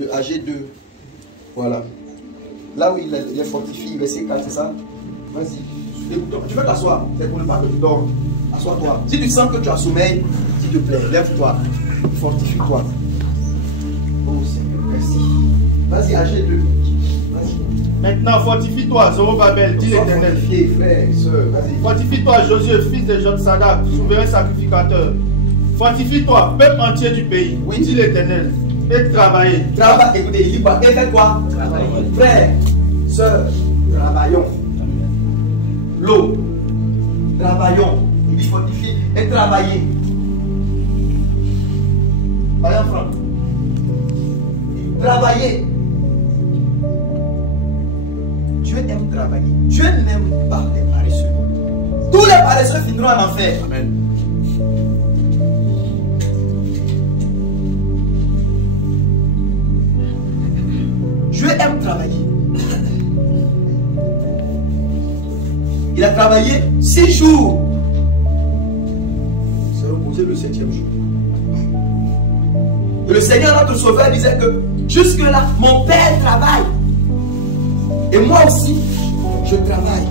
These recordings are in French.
Le AG2. Voilà. Là où il est fortifié, verset 4, c'est ça? Vas-y. Écoute, tu veux t'asseoir, c'est pour ne pas que tu dors. Assois-toi. Si tu sens que tu as sommeil, s'il te plaît, lève-toi. Fortifie-toi. Oh Seigneur, merci. Vas-y, AG2. Vas-y. Maintenant, fortifie-toi, Zorobabel, dit l'Éternel. Frère, soeur, vas-y. Fortifie-toi, Josué, fils de Job-Sadak, souverain sacrificateur. Fortifie-toi, peuple entier du pays, oui, dit l'Éternel. Et travaillez. Travaille, écoutez, il dit quoi? Et faites quoi? Travaillez. Frère, soeur, travaillons. L'eau, travaillons. Il dit fortifier et travailler. Voyons, Franck. Travailler. Dieu aime travailler. Dieu n'aime pas les paresseux. Tous les paresseux finiront en enfer. Amen. Dieu aime travailler. Il a travaillé 6 jours. Il s'est reposé le 7e jour. Et le Seigneur, notre Sauveur, disait que jusque-là, mon Père travaille. Et moi aussi, je travaille.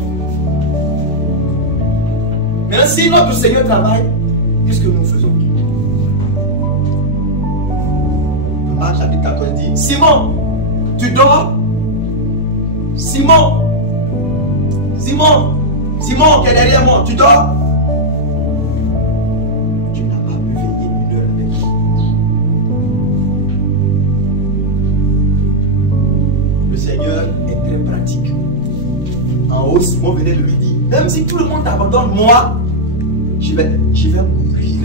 Maintenant, si notre Seigneur travaille, qu'est-ce que nous faisons? Marc chapitre 14 dit, Simon, tu dors? Simon, qui est derrière moi, tu dors? Tu n'as pas pu veiller 1 heure avec moi. Le Seigneur est très pratique. En haut, Simon venait de lui dire, même si tout le monde t'abandonne, moi, je vais mourir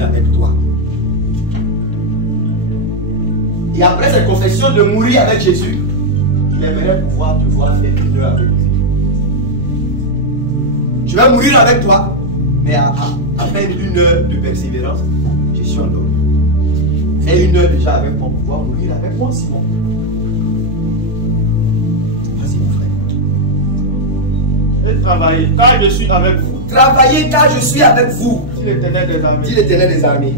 avec toi. Et après cette confession de mourir avec Jésus, il aimerait pouvoir te voir faire 1 heure avec lui. Je vais mourir avec toi, mais après 1 heure de persévérance, je suis endormi. Fais 1 heure déjà avec moi pour pouvoir mourir avec moi, Simon. Vas-y, mon frère. Et travaillez, car je suis avec vous. Travaillez, car je suis avec vous. Dit l'Éternel des armées. Dit l'Éternel des armées.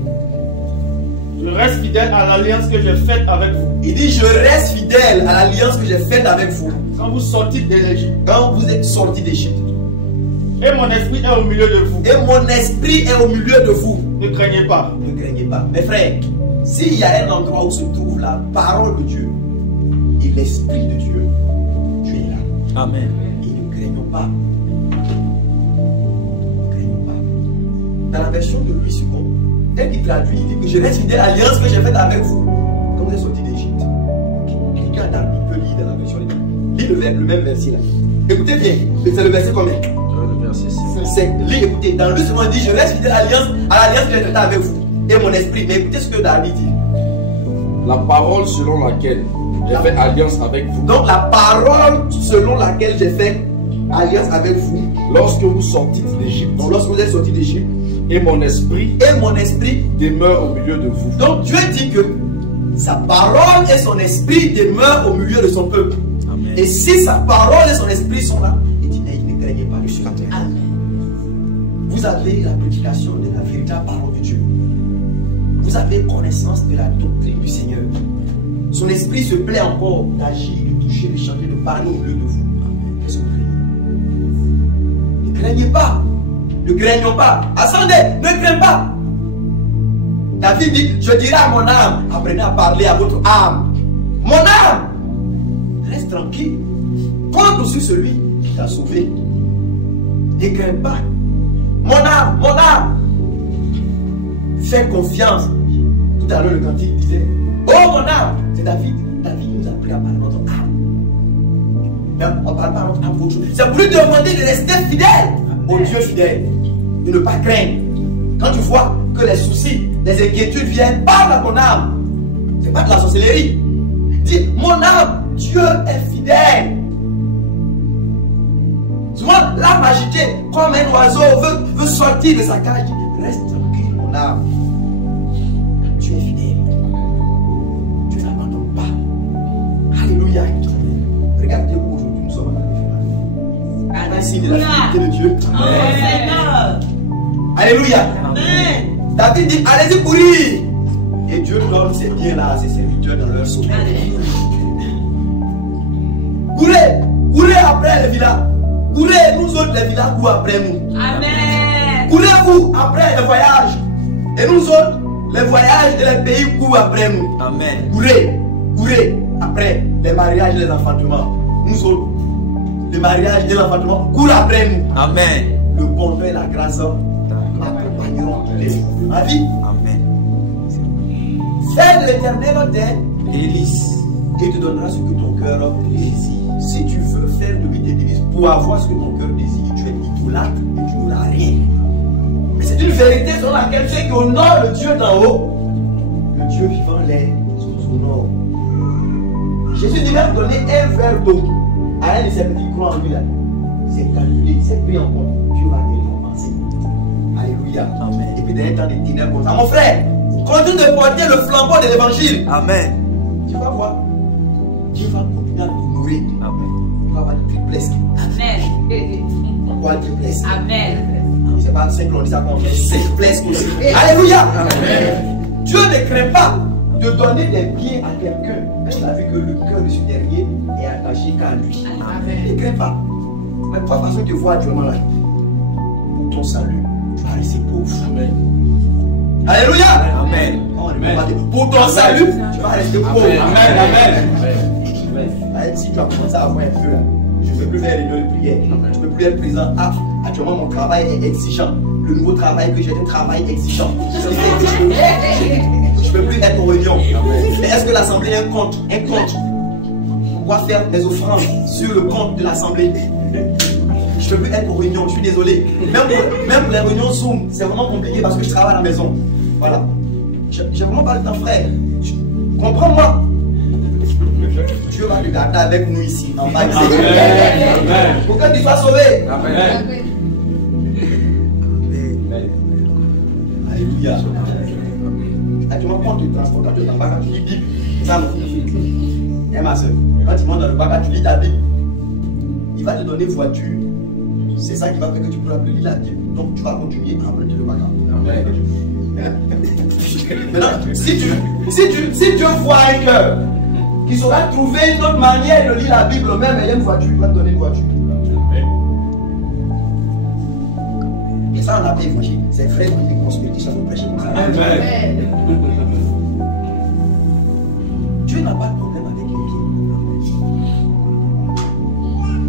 Je reste fidèle à l'alliance que j'ai faite avec vous. Il dit, je reste fidèle à l'alliance que j'ai faite avec vous. Quand vous sortez de l'Égypte. Quand vous êtes sortis d'Égypte. Et mon esprit est au milieu de vous. Et mon esprit est au milieu de vous. Ne craignez pas. Ne craignez pas. Mes frères, s'il y a un endroit où se trouve la parole de Dieu et l'esprit de Dieu, Dieu est là. Amen. Et ne craignons pas. Ne craignons pas. Dans la version de Louis II, dès qu'il traduit, il dit que je reste fidèle à l'alliance que j'ai faite avec vous. Quand vous êtes sortis d'Égypte. Quelqu'un dans le peut lire dans la version de Lis le même verset là. Écoutez bien, c'est le verset combien? Lis, écoutez, dans le second, il dit, je reste fidèle à l'alliance que j'ai faite avec vous. Et mon esprit. Mais écoutez ce que David dit. La parole selon laquelle j'ai fait alliance avec vous. Donc la parole selon laquelle j'ai fait alliance avec vous. Lorsque vous sortez d'Égypte. Donc lorsque vous êtes sortis d'Égypte. Et mon esprit demeure au milieu de vous. Donc Dieu dit que sa parole et son esprit demeurent au milieu de son peuple. Amen. Et si sa parole et son esprit sont là, il dit, ne craignez pas, je suis là. Amen. Vous avez la prédication de la véritable parole de Dieu. Vous avez connaissance de la doctrine du Seigneur. Son esprit se plaît encore d'agir, de toucher, de changer, de parler au milieu de vous. Qu'est-ce que vous craignez? Ne craignez pas. Ne craignons pas. Attendez, ne craignez pas. David dit, je dirai à mon âme, apprenez à parler à votre âme. Mon âme, reste tranquille. Compte sur celui qui t'a sauvé. Ne crains pas. Mon âme, fais confiance. Tout à l'heure, le cantique disait, oh mon âme, c'est David. David nous a appris à parler à notre âme. Mais on ne parle pas à notre âme pour autre chose. C'est pour lui demander de rester fidèle au Dieu fidèle. De ne pas craindre. Quand tu vois que les soucis, les inquiétudes viennent, parle à ton âme. Ce n'est pas de la sorcellerie. Dis, mon âme, Dieu est fidèle. Souvent, l'âme agitée, comme un oiseau, veut sortir de sa cage. Reste tranquille, mon âme. Tu es fidèle. Tu n'abandonnes pas. Alléluia. Regardez où aujourd'hui nous sommes à la défense. Un signe de la fidélité de Dieu. Amen. Alléluia. Amen. David dit, allez-y courir. Et Dieu donne ses biens là à ses serviteurs dans leur sommeil. Courez après les villas. Courez, nous autres, les villas courent après nous. Amen. Courez-vous après les voyages. Et nous autres, les voyages et les pays courent après nous. Amen. Courez après les mariages et les enfantements. Nous autres, les mariages et l'enfantement courent après nous. Amen. Le bonheur et la grâce accompagneront les vies. Ma vie. Amen. Fais de l'éternel tes Délices. et te donnera ce que ton cœur désire. Si tu veux faire de lui tes délices pour avoir ce que ton cœur désire, tu es idolâtre et tu n'auras rien. Mais c'est une vérité selon laquelle ceux qui honorent le Dieu d'en haut, le Dieu vivant les honore. Jésus dit même donner un verre d'eau à un de ses petits qui croient en lui là. C'est calculé, c'est pris en compte. Dieu va te récompenser. Alléluia. Amen. Et puis dans un temps de ténèbres comme ça, mon frère, continue de porter le flambeau de l'évangile. Amen. Tu vas voir. Dieu va continuer à te nourrir. Amen. Tu vas avoir une triplesse. Amen. Pourquoi une triplesse? Amen. C'est pas simple, on dit ça comme c'est triplesse aussi. Alléluia. Amen. Dieu ne craint pas de donner des biens à quelqu'un. Il a vu que le cœur de ce dernier est attaché qu'à lui. Amen. Il ne craint pas. Mais de toute façon, tu vois actuellement là. Pour ton salut, tu vas rester pauvre. Amen. Alléluia. Amen. Pour ton salut, tu vas rester pauvre. Amen. Si tu as commencé à avoir un peu là, je ne peux plus faire les réunions de prière. Je ne peux plus être présent. Ah, actuellement mon travail est exigeant. Le nouveau travail que j'ai est un travail exigeant. Je ne peux plus être en réunion. Mais est-ce que l'assemblée a un compte? Un compte. On doit faire des offrandes sur le compte de l'assemblée. Je ne peux plus être en réunion, je suis désolé. Même pour les réunions Zoom, c'est vraiment compliqué parce que je travaille à la maison. Voilà. J'ai vraiment pas le temps, frère. Comprends-moi. Dieu va te garder avec nous ici, en bas. Amen. Pour que tu sois sauvé. Amen. Alléluia. Actuellement, quand tu transportes, quand tu es en bas, quand tu lis Bible, ça me. Et ma soeur, quand tu montes dans le bas, quand tu lis ta Bible, il va te donner voiture. C'est ça qui va faire que tu pourras plus lire la Bible. Donc tu vas continuer à emprunter le bac. Maintenant, si Dieu voit un cœur qui saura trouver une autre manière de lire la Bible, même ayant une voiture, il va te donner une voiture. Et ça, on appelle évangile. C'est vrai qu'on est conspiratif, ça nous prêche comme ça. Amen. Dieu n'a pas de problème avec les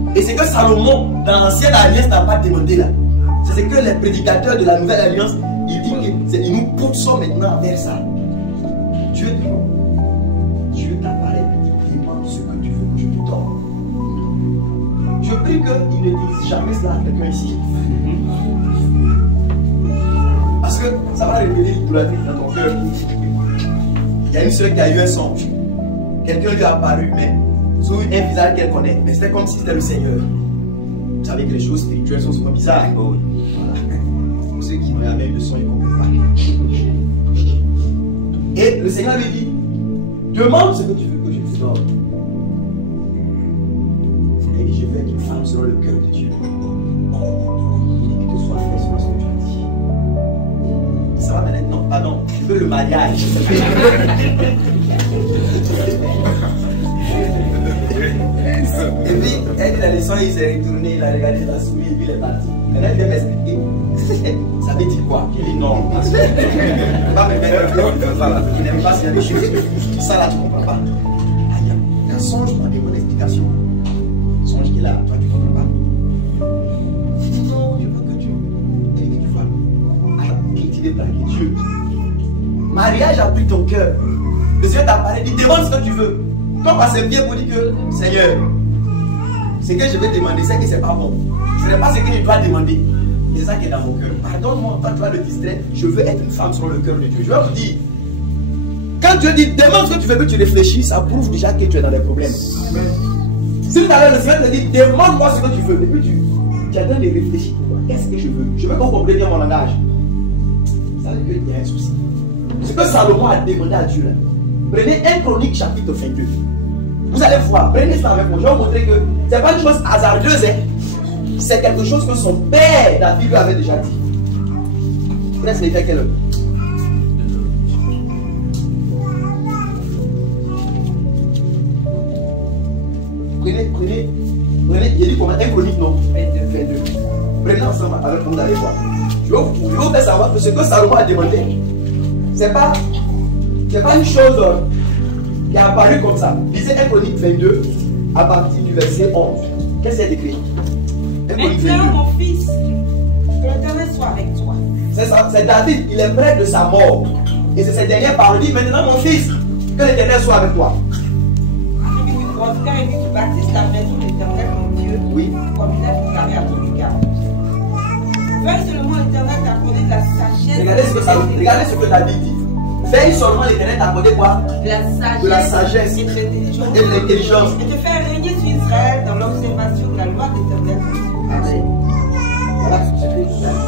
biens. Et c'est que Salomon, dans l'ancienne alliance, n'a pas demandé là. C'est ce que les prédicateurs de la nouvelle alliance, ils disent qu'ils nous poussent maintenant vers ça. Dieu dit non. Dieu t'apparaît et il demande ce que tu veux que je te donne. Je prie qu'il ne dise jamais cela à quelqu'un ici. Parce que ça va révéler l'idolâtrie dans ton cœur. Il y a une soeur qui a eu un songe. Quelqu'un lui a apparu, mais sous un visage qu'elle connaît. Mais c'était comme si c'était le Seigneur. Vous savez que les choses spirituelles sont souvent bizarres. Voilà. Pour ceux qui n'ont jamais eu de son, ils ne comprennent pas. Et le Seigneur lui dit, demande ce que tu veux que je te donne. Il dit, je veux être une femme selon le cœur de Dieu. Il dit que te sois fait selon ce que tu as dit. Ça va maintenant? Non, pardon. Je veux le mariage. Et puis, elle dit la leçon, il s'est retourné, il a regardé la souris et puis il est parti. Maintenant, il vient m'expliquer. Ça veut dire quoi? Il dit non. Parce que il n'aime pas s'il y a des choses. Ça là, tu ne comprends pas. Un songe prend des bonnes explications. Un songe qui est là, toi, tu ne comprends pas. Non, je veux que tu vois. Alors, cultiver par Dieu. Mariage a pris ton cœur. Le Seigneur t'a parlé, il demande ce que tu veux. Toi, c'est bien pour dire que, Seigneur, ce que je vais demander, c'est que c'est pas bon. Ce n'est pas ce que je dois demander. C'est ça qui est dans mon cœur. Pardonne-moi, quand tu vas le distraire, je veux être une femme selon le cœur de Dieu. Je vais vous dire, quand Dieu dit, demande ce que tu veux que tu réfléchisses, ça prouve déjà que tu es dans des problèmes. Si tout à l'heure le Seigneur te dit, demande-moi ce que tu veux, et puis tu as le temps de réfléchir. Qu'est-ce que je veux? Je veux qu'on comprenne bien mon langage. Ça veut dire qu'il y a un souci. Ce que Salomon a demandé à Dieu là. Prenez 1 Chronique chapitre 22. Vous allez voir, prenez ça avec moi. Je vais vous montrer que ce n'est pas une chose hasardeuse. C'est quelque chose que son père David lui avait déjà dit. Laisse les faire quelle heure? Prenez, il dit comment? 1 Chronique, non? 22. Prenez ensemble avec vous, vous allez voir. Je vais vous faire savoir que ce que Salomon a demandé, c'est pas une chose qui est apparue comme ça. Lisez 1 Chronique 22 à partir du verset 11. Qu'est-ce qu'il y a écrit? Maintenant, mon fils, que l'Éternel soit avec toi. C'est ça, c'est David, il est près de sa mort. Et c'est cette dernière parole, il dit maintenant mon fils, que l'Éternel soit avec toi. Quand il dit tu baptises la maison de l'Éternel, mon Dieu, Oui. comme il a déclaré à ton égard. Veille seulement l'Éternel t'accorder de la sagesse. Regardez ce que David dit. Veille seulement l'Éternel t'accorder quoi? De la sagesse et et de de l'intelligence. Et te faire régner sur Israël dans l'observation de la loi de l'Éternel. Amen. Voilà.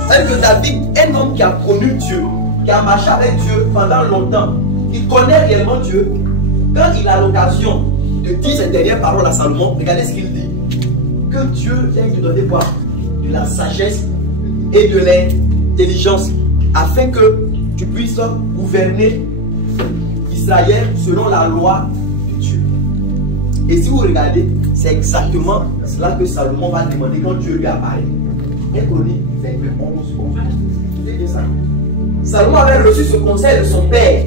C'est que David, un homme qui a connu Dieu, qui a marché avec Dieu pendant longtemps, il connaît réellement Dieu. Quand il a l'occasion de dire cette dernière parole à Salomon, regardez ce qu'il dit. Que Dieu vient te donner quoi? De la sagesse et de l'intelligence, afin que tu puisses gouverner Israël selon la loi de Dieu. Et si vous regardez, c'est exactement cela que Salomon va demander quand Dieu lui apparaît. 1 Chronique 22, 11. Ça. Salomon avait reçu ce conseil de son père.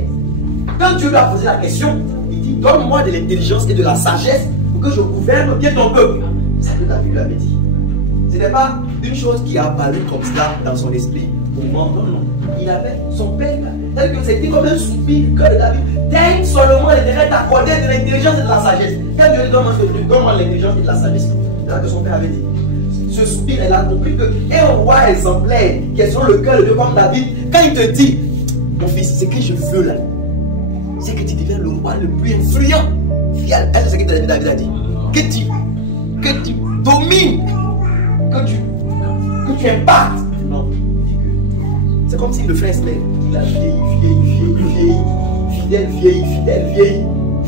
Quand Dieu lui a posé la question, il dit: donne-moi de l'intelligence et de la sagesse pour que je gouverne bien ton peuple. C'est ce que David lui avait dit. Ce n'est pas une chose qui a apparu comme ça dans son esprit au moment. Non, non. Il avait son père. C'était comme un soupir du cœur de David. Daigne seulement l'Éternel t'accorder de l'intelligence et de la sagesse. Quand Dieu lui donne l'intelligence et de la sagesse, c'est là que son père avait dit. Ce soupir, elle a compris qu'un roi exemplaire qui est sur le cœur de Dieu comme David, quand il te dit: mon fils, ce que je veux là, c'est que tu deviens le roi le plus influent. C'est ce que David a dit. Que tu domines, que tu impactes. Non, c'est comme si le frère Esther, il a vieilli,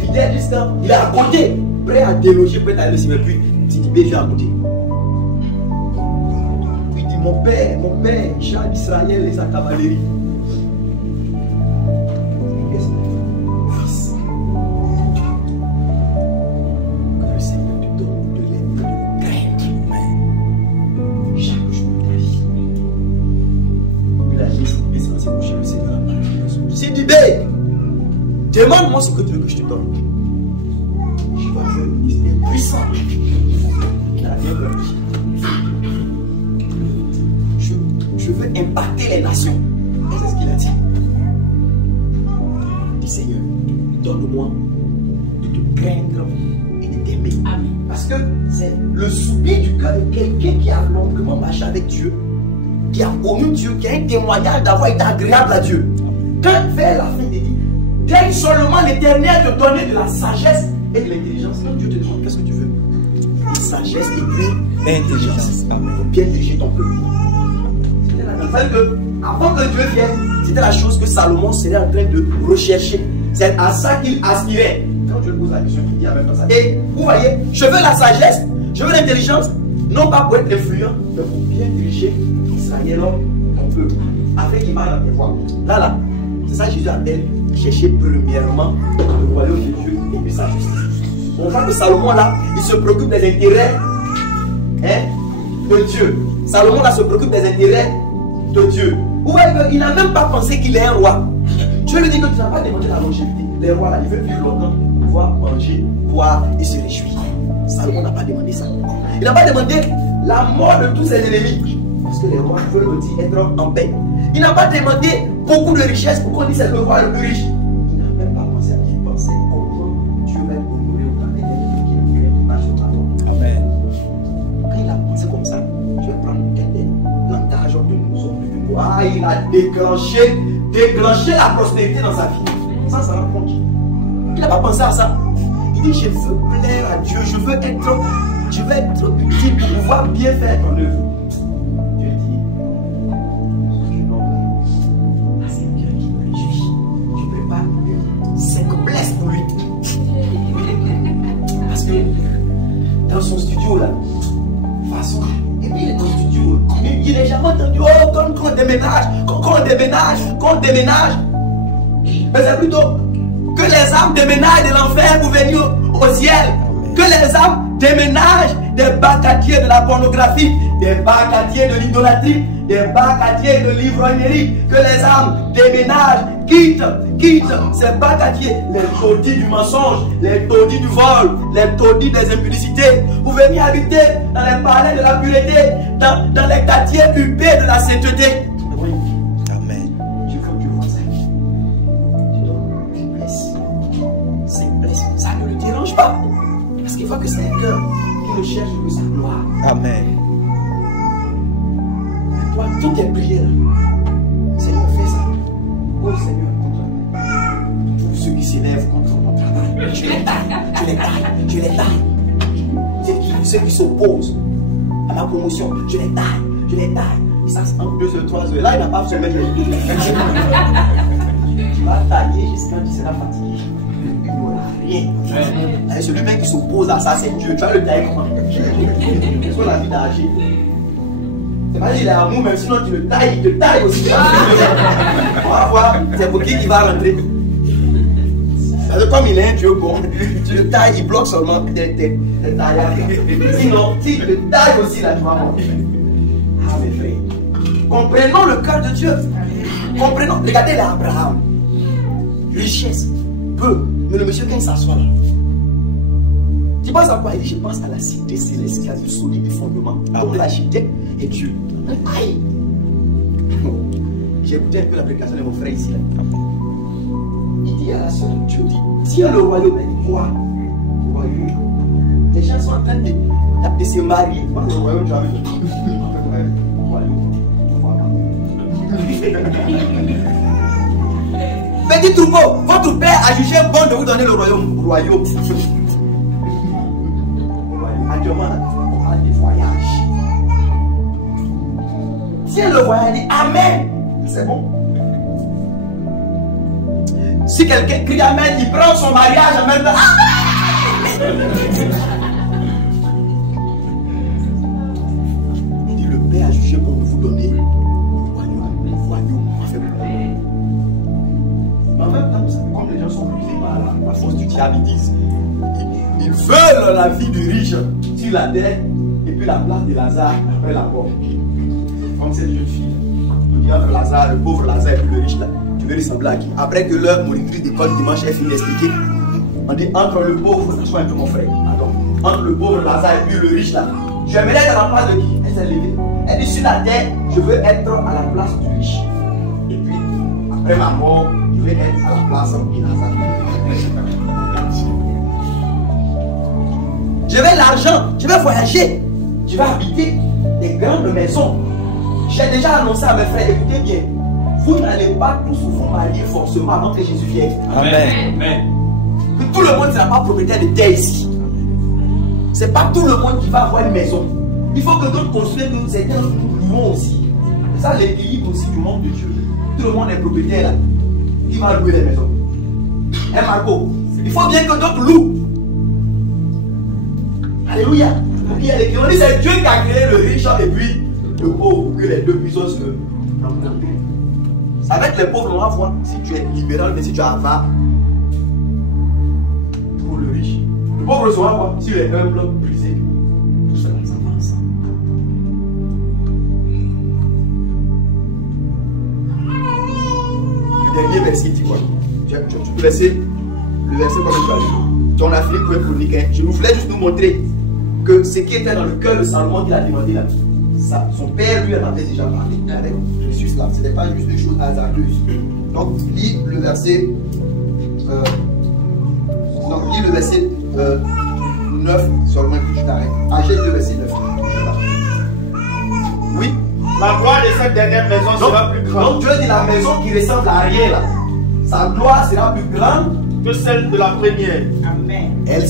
fidèle jusqu'à, il est à côté, prêt à déloger, prêt à aller aussi, mais puis Tidibé vient à côté. Puis il dit: mon père, char d'Israël et sa cavalerie. Fils, que le Seigneur te donne de l'aide, de crainte, chaque jour de ta vie. Il a dit: c'est mon cher, le Seigneur. Sidibé, demande-moi ce que tu veux que je te donne. Je vais faire un ministère puissant. Il n'a rien perdu. Je veux impacter les nations. Et c'est ce qu'il a dit. Il dit: Seigneur, donne-moi de te craindre et de t'aimer. Parce que c'est le soupir du cœur de quelqu'un qui a longuement marché avec Dieu, qui a connu Dieu, qui a un témoignage d'avoir été agréable à Dieu. Quand vers la fin, il dit: daigne seulement l'Éternel te donner de la sagesse et de l'intelligence. Quand Dieu te demande qu'est-ce que tu veux, la sagesse et puis l'intelligence pour bien diriger ton peuple. Avant que Dieu vienne, c'était la chose que Salomon serait en train de rechercher. C'est à ça qu'il aspirait. Quand Dieu pose la question, il dit avec ça. Et vous voyez, je veux la sagesse, je veux l'intelligence, non pas pour être influent, mais pour bien diriger Israël, ton peuple, afin qu'il marche dans tes voies. Là, c'est ça que Jésus appelle chercher premièrement le royaume de Dieu et puis sa justice. On voit que Salomon là, il se préoccupe des intérêts de Dieu. Salomon là se préoccupe des intérêts de Dieu. Vous voyez qu'il n'a même pas pensé qu'il est un roi. Dieu lui dit que tu n'as pas demandé la longévité. Les rois là, ils veulent vivre longtemps, pouvoir manger, boire et se réjouir. Salomon n'a pas demandé ça. Il n'a pas demandé la mort de tous ses ennemis. Parce que les rois veulent aussi être en paix. Il n'a pas demandé beaucoup de richesses pour qu'on dise c'est le roi le plus riche. Il n'a même pas pensé à y penser comment Dieu va honorer autant d'ennemis qui le marche au talon. Amen. Quand il a pensé comme ça, je vais prendre langage de nous autres. Il a déclenché la prospérité dans sa vie. Sans s'en rendre compte. Il n'a pas pensé à ça. Il dit: je veux plaire à Dieu, je veux être utile pour pouvoir bien faire ton œuvre. Dieu dit: c'est bien qui me réjouit. Je prépare 5 blesses pour lui. Parce que dans son studio là, façon. Et puis il est dans le studio. Il n'est jamais entendu: oh, qu'on déménage. Mais c'est plutôt que les âmes déménagent de l'enfer pour venir au ciel. Que les âmes déménagent des bacatiers de la pornographie, des bacatiers de l'idolâtrie, des bacatiers de l'ivrognerie, que les âmes déménagent, quittent ces bacatiers, les taudis du mensonge, les taudis du vol, les taudis des impudicités, pour venir habiter dans les palais de la pureté, dans les quartiers huppés de la sainteté. Oui. Amen. Dieu, comme tu vois ça, simplesse, ça ne le dérange pas. Parce qu'il faut que c'est un cœur qui ne cherche que sa gloire. Amen. Et toi, toutes tes prières, Seigneur, fais ça. Oh Seigneur, contre tous ceux qui s'élèvent contre mon travail, je les taille. Ceux qui s'opposent à ma promotion, je les taille. Et ça, c'est en 2 heures, 3 heures. Là, il n'a pas besoin de mettre les deux. Tu vas tailler jusqu'à tu seras fatigué. Il n'y aura rien. C'est le mec qui s'oppose à ça, c'est Dieu. Tu vas le tailler comment? C'est ce qu'on a dit d'agir. C'est pas qu'il est amour, même sinon tu le tailles, il te taille aussi. On va voir, c'est pour qui va rentrer. Parce que comme il est un Dieu bon, tu le tailles, il bloque seulement tes taillages. Sinon, si tu le tailles aussi, là, tu vas mourir. Ah, mes frères. Comprenons le cœur de Dieu. Comprenons. Regardez l'Abraham. Richesse, peu. Mais le monsieur, quand il s'assoit là, tu penses à quoi? Il dit, je pense à la cité célestiale, du solide du fondement. Comme l'architecte et Dieu. Aïe! J'ai écouté un peu la prédication de mon frère ici. Là. Il dit à la soeur, Dieu dit, tiens le royaume, elle dit quoi? Le royaume. Les gens sont en train de se marier. Moi, le royaume, j'avais dit. Petit troupeau, votre père a jugé bon de vous donner le royaume. Actuellement, on parle des voyages. Tiens le voyage, dit Amen. C'est bon. Si quelqu'un crie Amen, il prend son mariage en même temps. Amen. Il dit le père a jugé bon de vous donner le royaume. Mais en même temps, comme les gens sont obligés par la force du diable, ils disent ils veulent la vie du riche sur la terre et puis la place de Lazare après la mort. Comme cette jeune fille. Il dit entre Lazare, le pauvre Lazare et puis le riche là. Tu veux ressembler à qui? Après que leur monitrice d'école dimanche est finie d'expliquer, on dit entre le pauvre, ça soit un peu mon frère. Pardon. Entre le pauvre Lazare et puis le riche là. Tu aimerais être à la place de qui? Elle s'est levée. Elle dit sur la terre, je veux être à la place du riche. Et puis, après ma mort, je vais être à la place de Lazare. Je veux l'argent, je vais voyager, je vais habiter des grandes maisons. J'ai déjà annoncé à mes frères, écoutez bien, vous n'allez pas tous vous marier forcément avant que Jésus vienne. Amen. Amen. Que tout le monde ne sera pas propriétaire de terre ici. C'est pas tout le monde qui va avoir une maison. Il faut que d'autres construisent, que certains nous louons aussi. C'est ça l'équilibre aussi du monde de Dieu. Tout le monde est propriétaire là. Qui va louer les maisons? Hein Marco? Il faut bien que d'autres louent. Alléluia. On dit c'est Dieu qui a créé le riche et puis le pauvre, pour que les deux puissent se rencontrer. Avec les pauvres, on va voir si tu es libéral, mais si tu es avare. Pour le riche. Le pauvre sera quoi? Si les humbles brisés. Tout cela, ça va ensemble. Le dernier verset dit quoi? Tu peux laisser le verset comme tu as lu. Ton Afrique pour chronique. Je voulais juste nous montrer que ce qui était dans le cœur de Salomon qu'il a demandé là, son père lui en avait déjà parlé. Je suis là, ce n'était pas juste des choses hasardeuses. Donc, lis le verset. Lis le verset 9 seulement que je t'arrête. Agé le verset 9. Oui. La gloire de cette dernière maison sera plus grande. Donc, Dieu dit la maison qui ressemble à rien là. Sa gloire sera plus grande que celle de la première. Amen. Elle